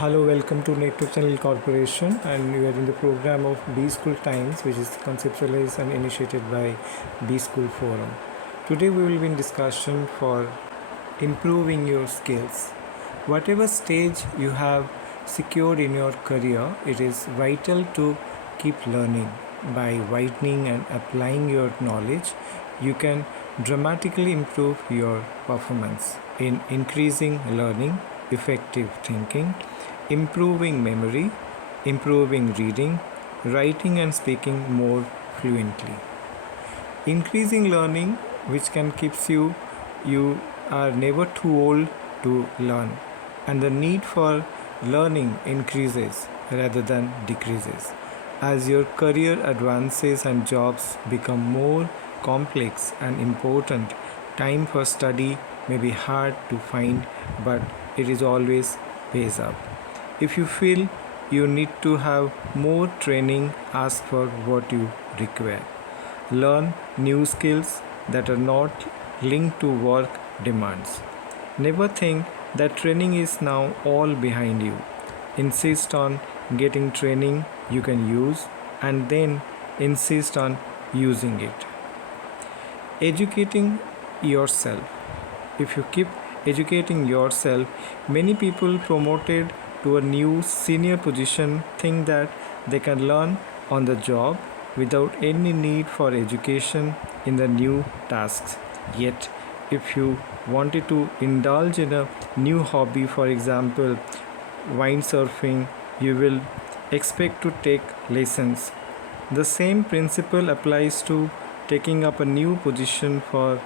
Hello, welcome to Network Channel Corporation, and we are in the program of B School Times, which is conceptualized and initiated by B School Forum. Today, we will be in discussion for improving your skills. Whatever stage you have secured in your career, it is vital to keep learning. By widening and applying your knowledge, you can dramatically improve your performance in increasing learning, effective thinking, improving memory, improving reading, writing and speaking more fluently. Increasing learning, which can keeps you are never too old to learn, and the need for learning increases rather than decreases. As your career advances and jobs become more complex and important, time for study may be hard to find, but it is always pays up. If you feel you need to have more training, ask for what you require. Learn new skills that are not linked to work demands. Never think that training is now all behind you. Insist on getting training you can use and then insist on using it. Educating yourself. If you keep educating yourself, many people promoted to a new senior position think that they can learn on the job without any need for education in the new tasks. Yet, if you wanted to indulge in a new hobby, for example, windsurfing, you will expect to take lessons. The same principle applies to taking up a new position for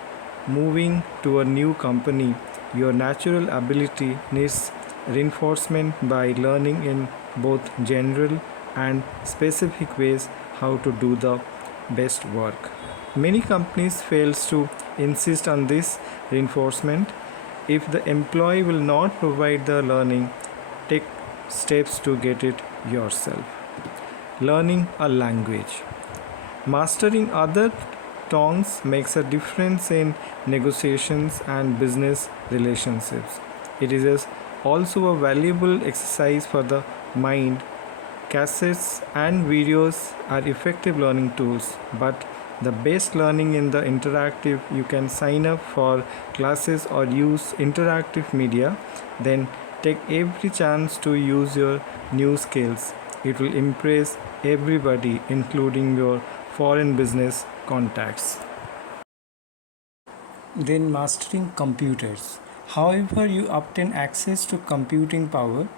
moving to a new company. Your natural ability needs reinforcement by learning in both general and specific ways how to do the best work. Many companies fails to insist on this reinforcement. If the employee will not provide the learning, take steps to get it yourself. Learning a language. Mastering other tongues makes a difference in negotiations and business relationships. It is also a valuable exercise for the mind. Cassettes and videos are effective learning tools, but the best learning in the interactive. You can sign up for classes or use interactive media, then take every chance to use your new skills. It will impress everybody, including your foreign business contacts. Then mastering computers. However, you obtain access to computing power,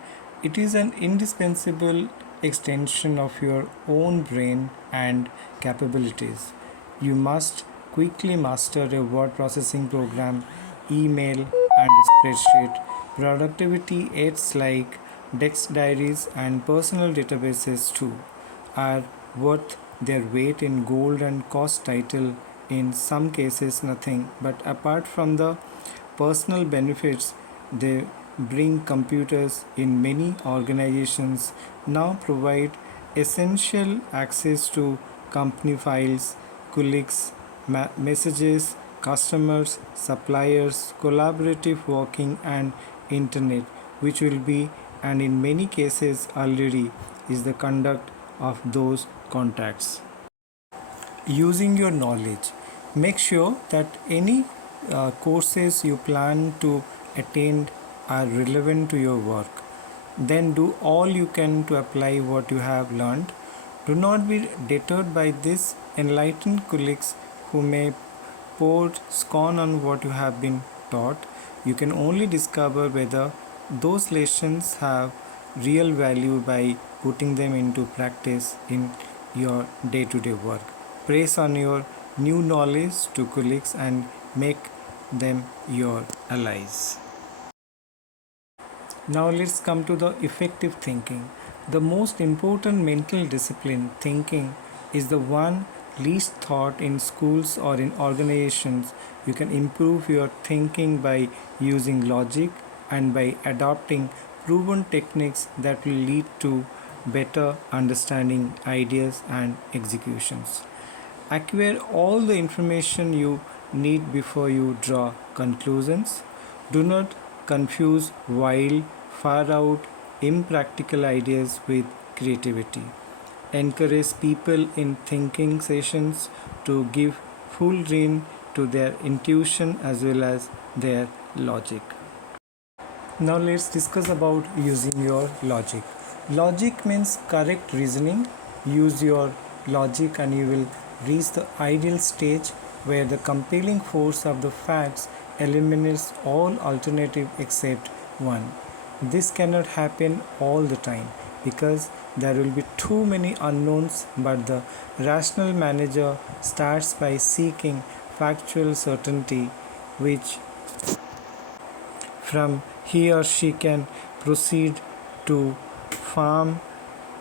it is an indispensable extension of your own brain and capabilities. You must quickly master a word processing program, email, and spreadsheet. Productivity aids like desk diaries and personal databases too are worth their weight in gold and cost title in some cases nothing, but apart from the personal benefits they bring, computers in many organizations now provide essential access to company files, colleagues, messages, customers, suppliers, collaborative working, and internet, which will be and in many cases already is the conduct of those contacts. Using your knowledge, make sure that any courses you plan to attend are relevant to your work. Then do all you can to apply what you have learned. Do not be deterred by this. Enlightened colleagues who may pour scorn on what you have been taught. You can only discover whether those lessons have real value by putting them into practice in your day-to-day work. Press on your new knowledge to colleagues and make them your allies. Now let's come to the effective thinking. The most important mental discipline, thinking, is the one least taught in schools or in organizations. You can improve your thinking by using logic and by adopting proven techniques that will lead to better understanding ideas and executions. Acquire all the information you need before you draw conclusions. Do not confuse while, far out, impractical ideas with creativity. Encourage people in thinking sessions to give full rein to their intuition as well as their logic. Now let's discuss about using your logic. Logic means correct reasoning. Use your logic and you will reach the ideal stage where the compelling force of the facts eliminates all alternative except one. This cannot happen all the time because there will be too many unknowns, but the rational manager starts by seeking factual certainty, which from he or she can proceed to firm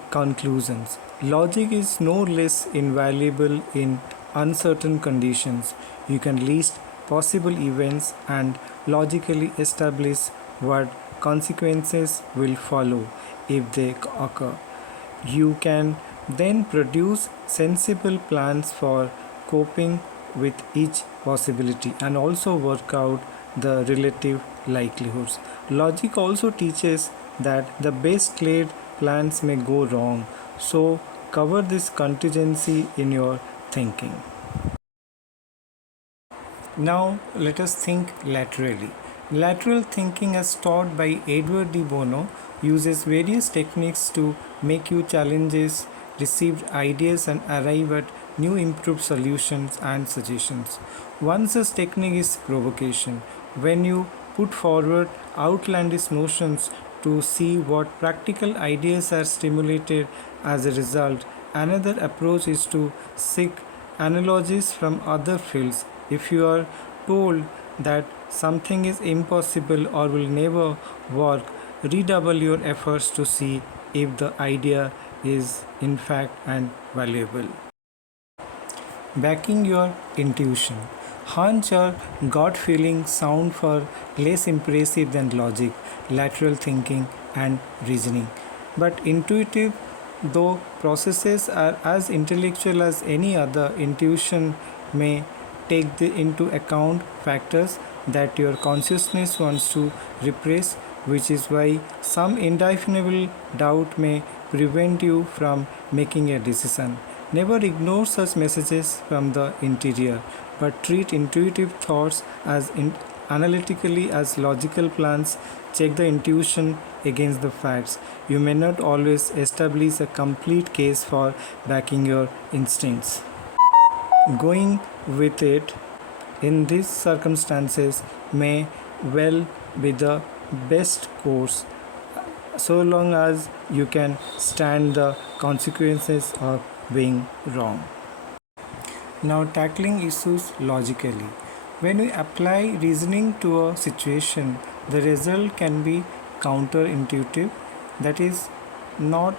conclusions. Logic is no less invaluable in uncertain conditions. You can list possible events and logically establish what consequences will follow if they occur. You can then produce sensible plans for coping with each possibility and also work out the relative likelihoods. Logic also teaches that the best laid plans may go wrong, so cover this contingency in your thinking. Now let us think laterally. Lateral thinking, as taught by Edward de Bono, uses various techniques to make you challenges received ideas and arrive at new improved solutions and suggestions. One such technique is provocation. When you put forward outlandish notions to see what practical ideas are stimulated as a result. Another approach is to seek analogies from other fields. If you are told that something is impossible or will never work, redouble your efforts to see if the idea is in fact and valuable. Backing your intuition. Hunch or gut feeling sound far less impressive than logic, lateral thinking, and reasoning. But intuitive, though processes are as intellectual as any other, intuition may take into account factors that your consciousness wants to repress, which is why some indefinable doubt may prevent you from making a decision. Never ignore such messages from the interior, but treat intuitive thoughts as analytically as logical plans. Check the intuition against the facts. You may not always establish a complete case for backing your instincts. Going with it in these circumstances may well be the best course, so long as you can stand the consequences of being wrong. Now, tackling issues logically. When we apply reasoning to a situation, the result can be counterintuitive, that is, not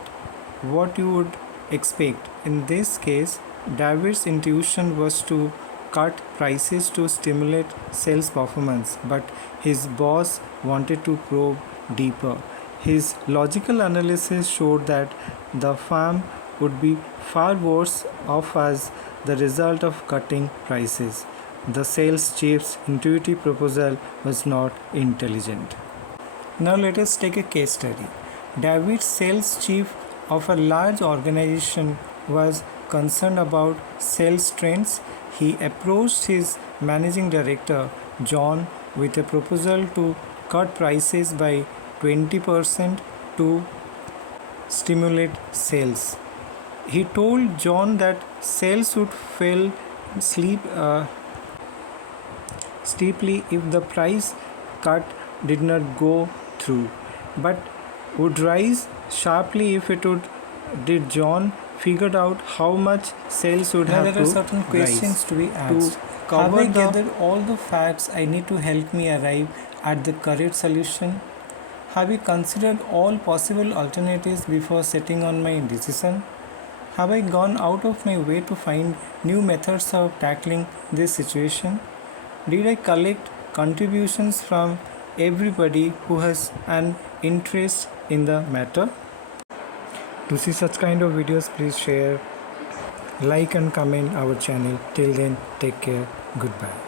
what you would expect. In this case, David's intuition was to cut prices to stimulate sales performance, but his boss wanted to probe deeper. His logical analysis showed that the firm would be far worse off as the result of cutting prices. The sales chief's intuitive proposal was not intelligent. Now let us take a case study. David's sales chief of a large organization was concerned about sales trends. He approached his managing director, John, with a proposal to cut prices by 20% to stimulate sales. He told John that sales would fall steeply if the price cut did not go through, but would rise sharply if it would. Did John figured out how much sales would have to rise? There are certain questions to be asked. Have I gathered all the facts I need to help me arrive at the correct solution? Have you considered all possible alternatives before setting on my decision? Have I gone out of my way to find new methods of tackling this situation? Did I collect contributions from everybody who has an interest in the matter? To see such kind of videos, please share, like and comment our channel. Till then, take care. Goodbye.